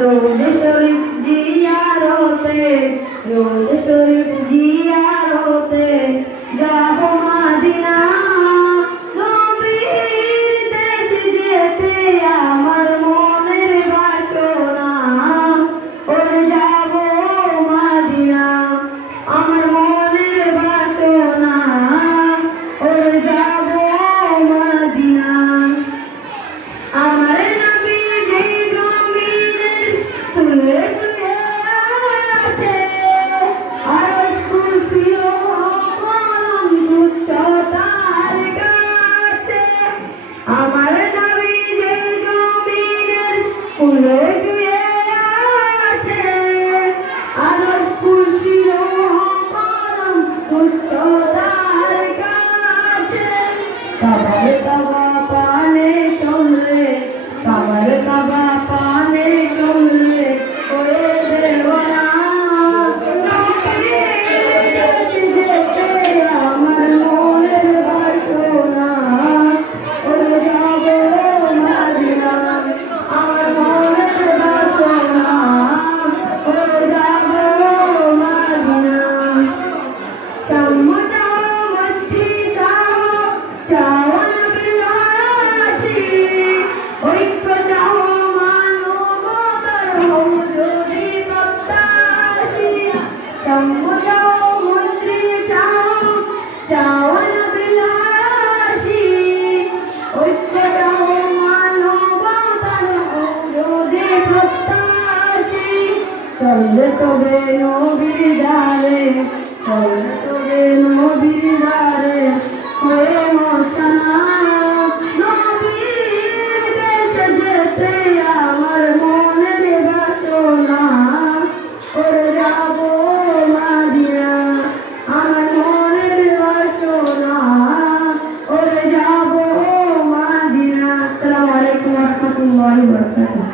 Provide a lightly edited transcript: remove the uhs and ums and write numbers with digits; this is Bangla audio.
রোজ শরীফ জিয়ারতে, রোজ শরীফ জিয়ারতে যাব মদিনা। নবীর দেশে যেতে আমার মনের বাসনা, ওরে যাব মদিনা। আমার মনের বাসনা, ওরে যাব মদিনা। আমার নবী যে জমিনের তুলে তুলে আছে, আর কুরসিও কলম তুচ্ছ তার কাছে। আমার নবী যে জমিনের তুলে তুলে আছে, আর কুরসিও কলম তুচ্ছ তার কাছে। কাবার কাবা পানে চললে, কাবার কাবা পানে চললে ওরে দেওয়ানা। যেতে আমার মনের বাসনা, ওরে যাব মদিনা। আমার মনের বাসনা, ওরে যাব মদিনা। চাও মস্তি চাও, চাও বিলাসী, ঐক্য চাও মানবতার হও যদি প্রত্যাশী। চাও মন্ত্রী চাও, চাও বিলাসী, ঐক্য চাও মানবতার হও যদি প্রত্যাশী। চলবে তবে নবীর দ্বারে, চলবে তবে নবীর দ্বারে হয়ে মশানা। নবীর দেশে যেতে আমার মনের বাসনা, ওরে যাব মদিনা। আমার মনের বাসনা, ওরে যাব মদিনা। আসসালামু আলাইকুম ওয়া রাহমাতুল্লাহি ওয়া বারাকাতুহু।